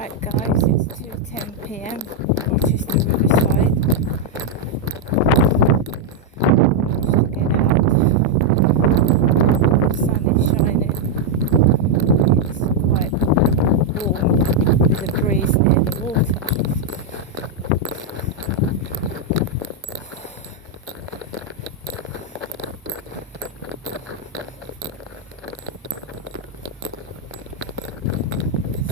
Right guys, it's 2:10 p.m. Rochester Riverside. Managed to get out. The sun is shining. It's quite warm with a breeze near the water.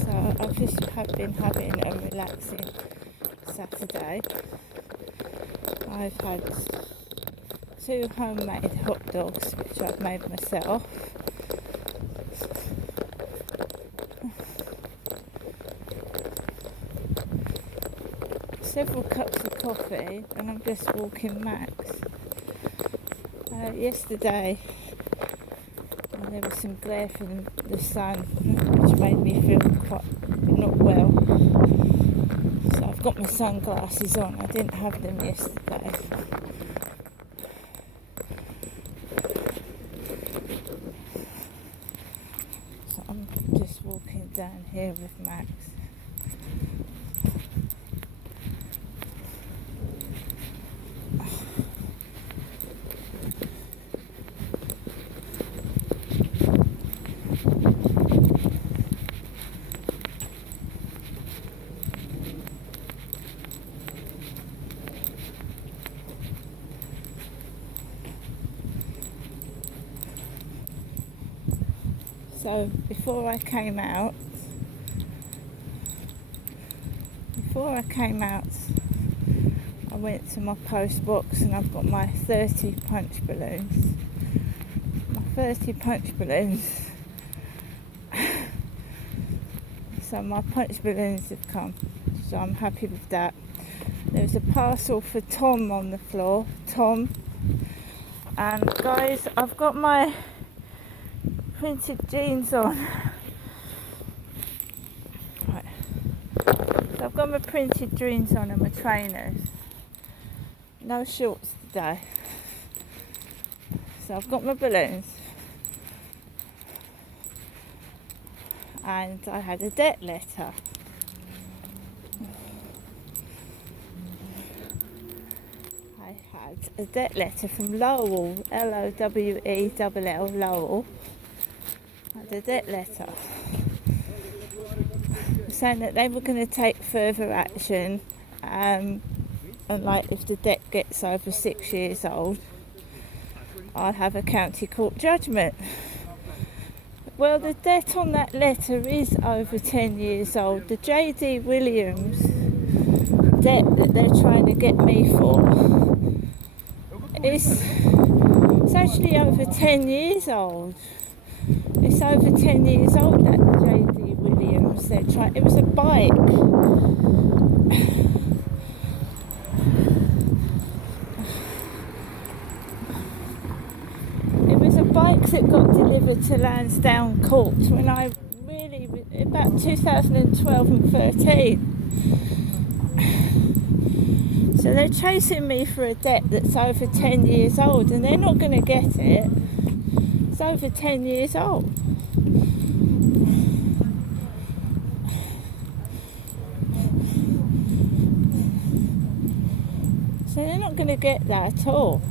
So I've just been having a relaxing Saturday. I've had 2 homemade hot dogs which I've made myself. Several cups of coffee, and I'm just walking Max. Yesterday there was some glare from the sun which made me feel quite not well, so I've got my sunglasses on. I didn't have them yesterday. So I'm just walking down here with Max. So before I came out, I went to my post box and I've got my 30 punch balloons. My 30 punch balloons. So my punch balloons have come. So I'm happy with that. There's a parcel for Tom on the floor. Tom. And guys, I've got my printed jeans on. Right. So I've got my printed jeans on and my trainers. No shorts today. So I've got my balloons. And I had a debt letter. I had a debt letter from Lowell, Lowell, Lowell. I had a debt letter saying that they were going to take further action, and like if the debt gets over 6 years old, I'll have a county court judgment. Well, the debt on that letter is over 10 years old. The J.D. Williams debt that they're trying to get me for is it's actually over 10 years old. It's over 10 years old, that J.D. Williams. It was a bike. It was a bike that got delivered to Lansdowne Court when about 2012 and 13. So they're chasing me for a debt that's over 10 years old, and they're not going to get it. It's over 10 years old. So they're not going to get that at all.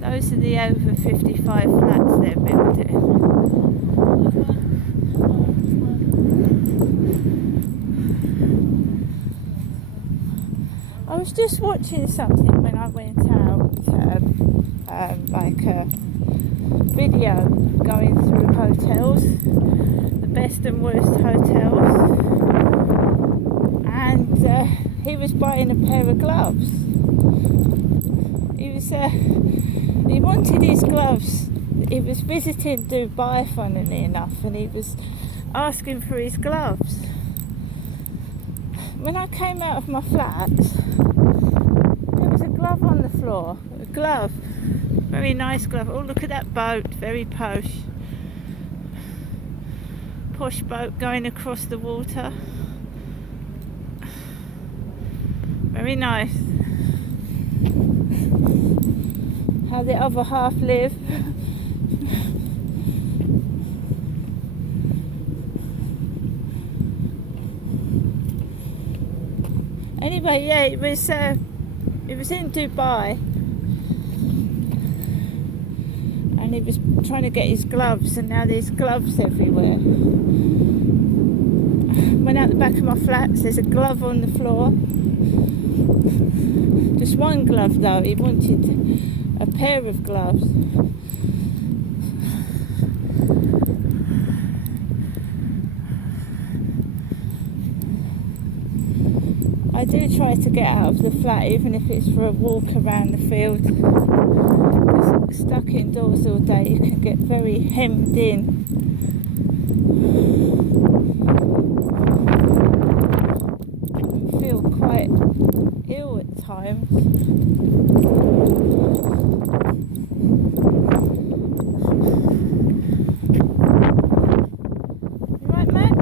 Those are the over 55 flats they're building. I was just watching something when I went out, like a video going through hotels, the best and worst hotels, and he was buying a pair of gloves. He wanted his gloves. He was visiting Dubai, funnily enough, and he was asking for his gloves. When I came out of my flat, there was a glove on the floor. A glove. Very nice glove. Oh, look at that boat. Very posh. Posh boat going across the water. Very nice. How the other half live. Anyway, yeah, it was in Dubai, and he was trying to get his gloves, and now there's gloves everywhere. Went out the back of my flats, there's a glove on the floor. Just one glove though, he wanted a pair of gloves. I do try to get out of the flat, even if it's for a walk around the field. Because stuck indoors all day, you can get very hemmed in. And feel quite ill at times. You right, Max?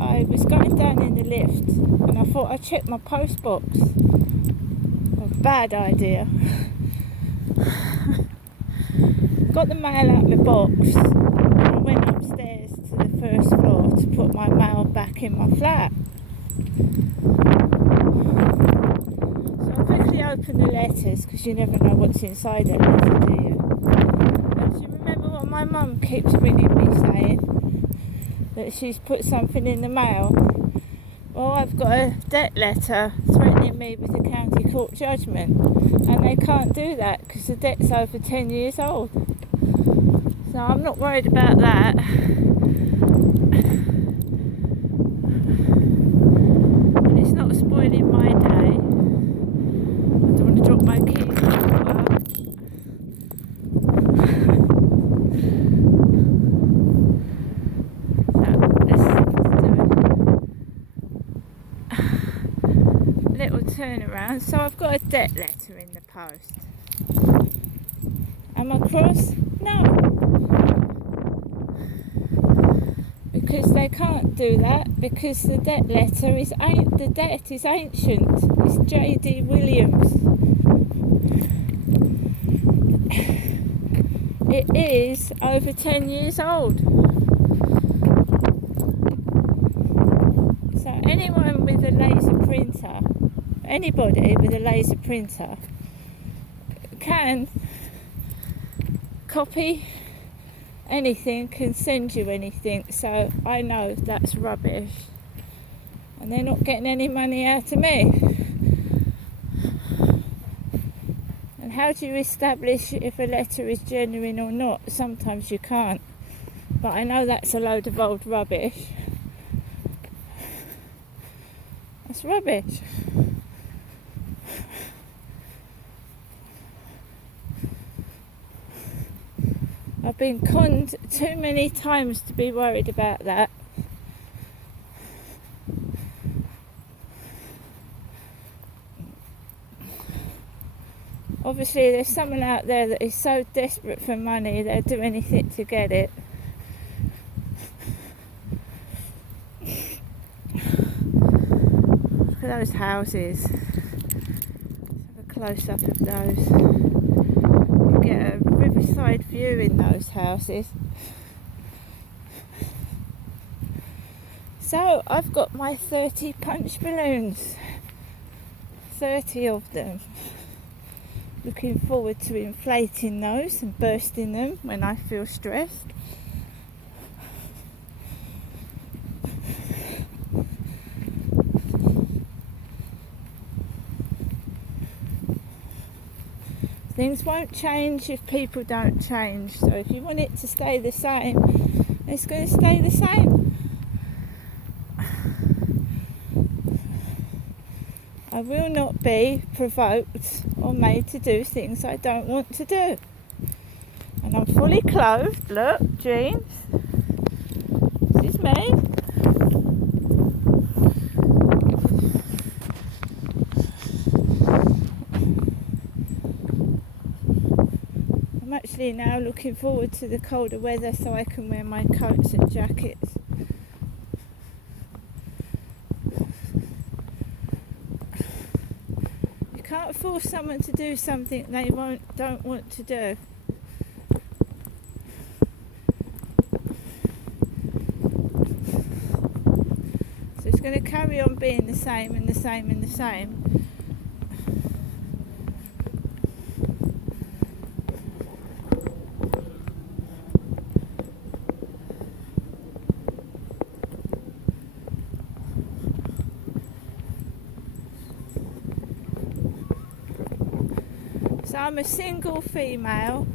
I was going down in the lift and I thought I'd check my post box. A bad idea. Got the mail out of the box and I went upstairs to the first floor to put my mail back in my flat. So I quickly opened the letters because you never know what's inside a letter, do you? And do you remember what my mum keeps ringing me saying? That she's put something in the mail. Well, I've got a debt letter threatening me with a county court judgment, and they can't do that because the debt's over 10 years old. So I'm not worried about that. And it's not spoiling my day. I don't want to drop my keys in the water. Turn around. So I've got a debt letter in the post. Am I cross? No, because they can't do that because the debt letter is the debt is ancient. It's J.D. Williams. It is over 10 years old. So anyone with a laser printer, anybody with a laser printer can copy anything, can send you anything, so I know that's rubbish and they're not getting any money out of me. And how do you establish if a letter is genuine or not? Sometimes you can't, but I know that's a load of old rubbish. That's rubbish. I've been conned too many times to be worried about that. Obviously there's someone out there that is so desperate for money they'll do anything to get it. Look at those houses. Let's have a close up of those. You get a riverside view in those houses. So I've got my 30 punch balloons. 30 of them. Looking forward to inflating those and bursting them when I feel stressed. Things won't change if people don't change. So if you want it to stay the same, it's going to stay the same. I will not be provoked or made to do things I don't want to do. And I'm fully clothed. Look, jeans. This is me. I'm actually now looking forward to the colder weather so I can wear my coats and jackets. You can't force someone to do something they don't want to do. So it's going to carry on being the same and the same and the same. So I'm a single female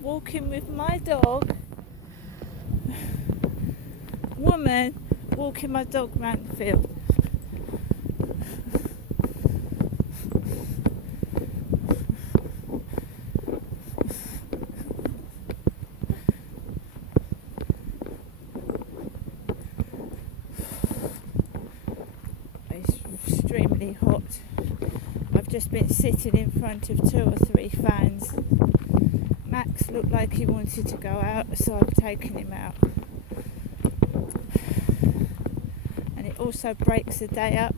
walking with my dog, woman walking my dog around the field. It's extremely hot. I've just been sitting in front of 2 or 3 fans. Max looked like he wanted to go out, so I've taken him out. And it also breaks the day up.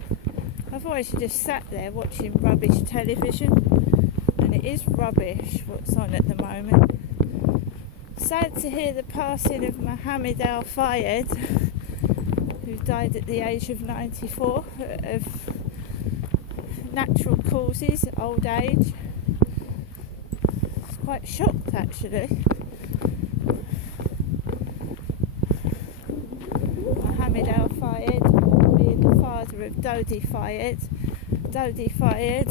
Otherwise you just sat there watching rubbish television, and it is rubbish what's on at the moment. Sad to hear the passing of Mohammed Al Fayed, who died at the age of 94 of natural causes, old age. I was quite shocked actually. Mohammed Al Fayed being the father of Dodi Fayed. Dodi Fayed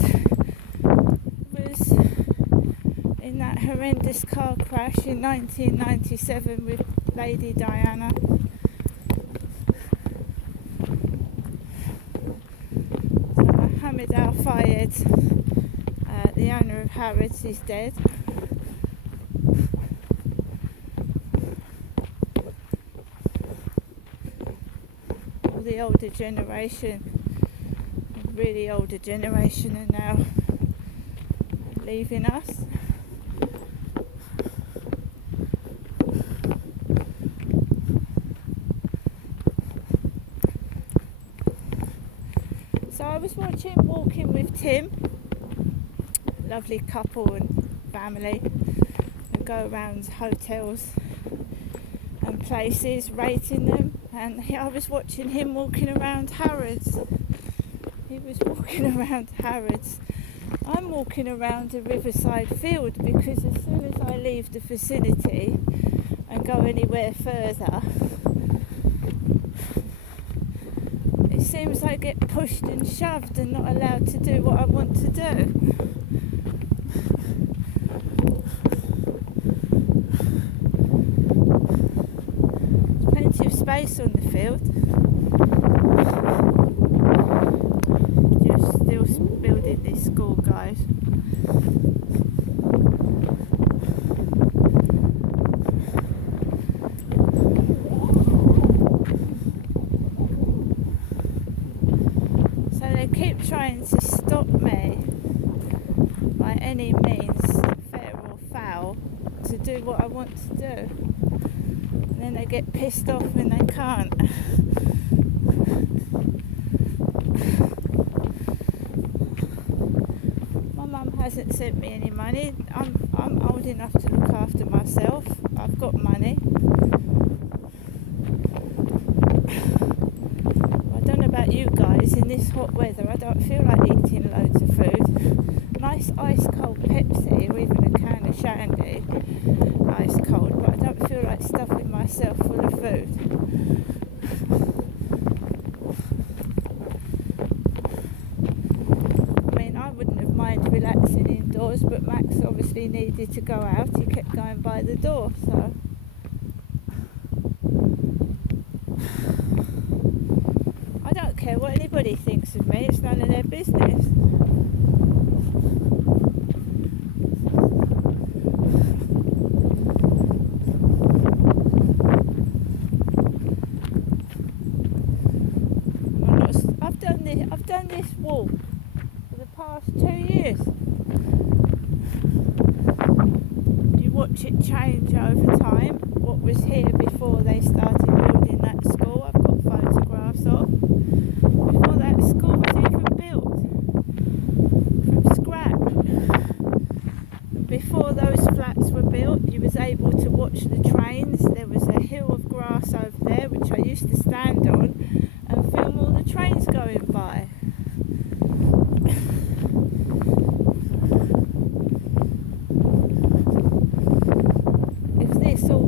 was in that horrendous car crash in 1997 with Lady Diana. Mohammed Al Fayed, the owner of Harrods, is dead. All the older generation, really older generation, are now leaving us. So I was watching Walking with Tim, lovely couple and family who go around hotels and places rating them, and I was watching him walking around Harrods. He was walking around Harrods. I'm walking around a riverside field because as soon as I leave the vicinity and go anywhere further, it seems I get pushed and shoved and not allowed to do what I want to do. There's plenty of space on the field. Just still building this school, guys. Keep trying to stop me by any means, fair or foul, to do what I want to do, and then they get pissed off when they can't. My mum hasn't sent me any money. I'm old enough to look after myself. I've got money. About you guys, in this hot weather I don't feel like eating loads of food. Nice ice cold Pepsi or even a can of Shandy, ice cold, but I don't feel like stuffing myself full of food. I mean, I wouldn't have minded relaxing indoors, but Max obviously needed to go out. He kept going by the door, so care what anybody thinks of me, it's none of their business. I've done this walk for the past 2 years. You watch it change over time. What was here before they started building that school, I've got photographs of. Before that school was even built.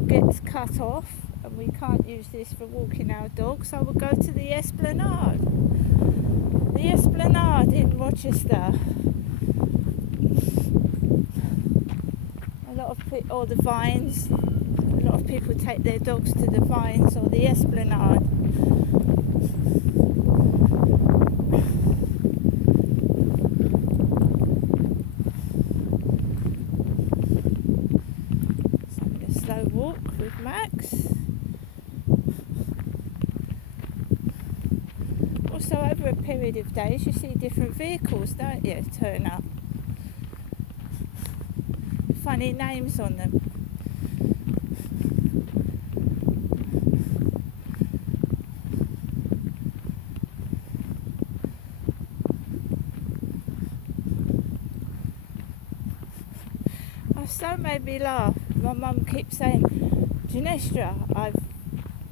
gets cut off and we can't use this for walking our dogs, I will go to the Esplanade. The Esplanade in Rochester. Or the Vines. A lot of people take their dogs to the Vines or the Esplanade. So I'm going to slow walk with Max. Also, over a period of days, you see different vehicles, don't you, turn up. Funny names on them. So made me laugh. My mum keeps saying, Janestra, I've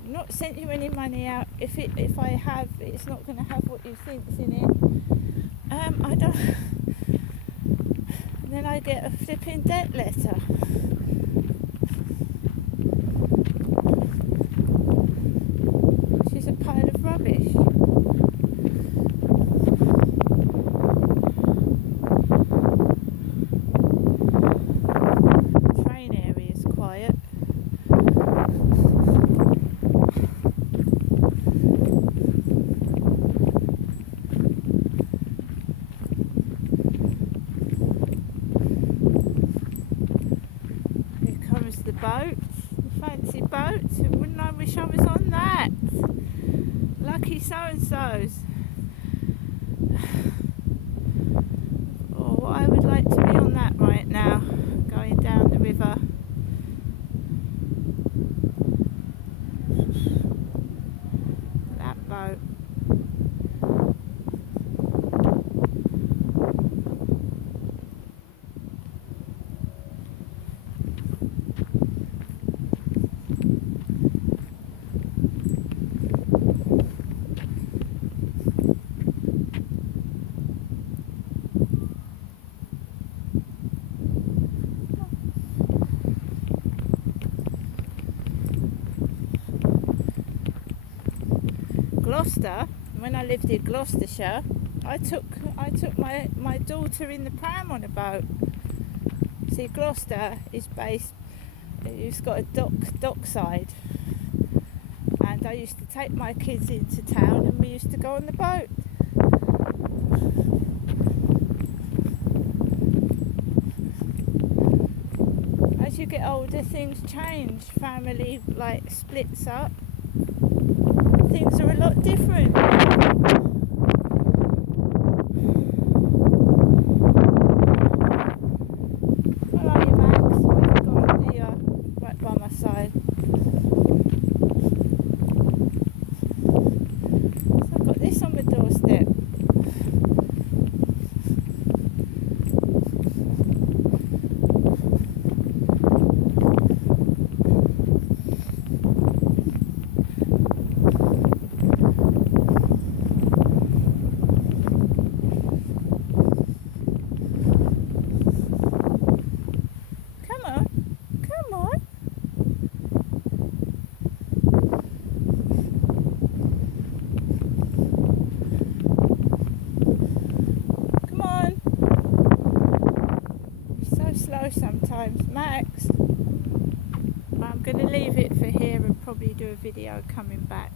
not sent you any money out. If I have, it's not going to have what you think's in it. I don't. And then I get a flipping debt letter. Which is a pile of rubbish. The boat, the fancy boat. Wouldn't I wish I was on that? Lucky so-and-sos. Oh, I would like to be on that right now, going down the river. That boat. Gloucester, when I lived in Gloucestershire, I took my daughter in the pram on a boat. See, Gloucester is based, it's got a dockside, and I used to take my kids into town and we used to go on the boat. As you get older, things change. Family splits up. Things are a lot different. Where are you, Max? We've got here, right by my side. So I've got this on my doorstep. Slow sometimes, Max. But I'm going to leave it for here and probably do a video coming back.